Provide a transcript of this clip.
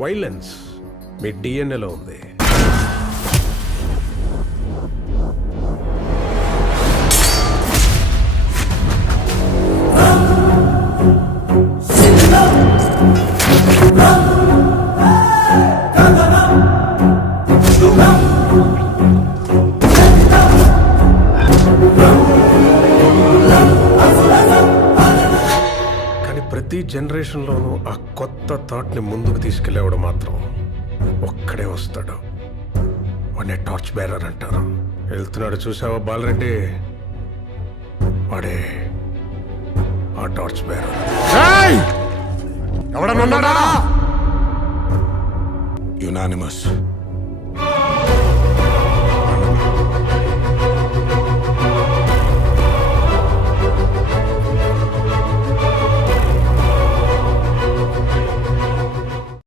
Violence మీ డిఎన్ఏలో ఉంది. ప్రతి జనరేషన్లోనూ ఆ కొత్త థాట్ని ముందుకు తీసుకెళ్ళేవాడు మాత్రం ఒక్కడే వస్తాడు. వాడిని టార్చ్ బేరర్ అంటారు. వెళ్తున్నాడు చూసావా బాలరెడ్డి, వాడే ఆ టార్చ్ బేరర్. ఎవడన్నాడా? యునానిమస్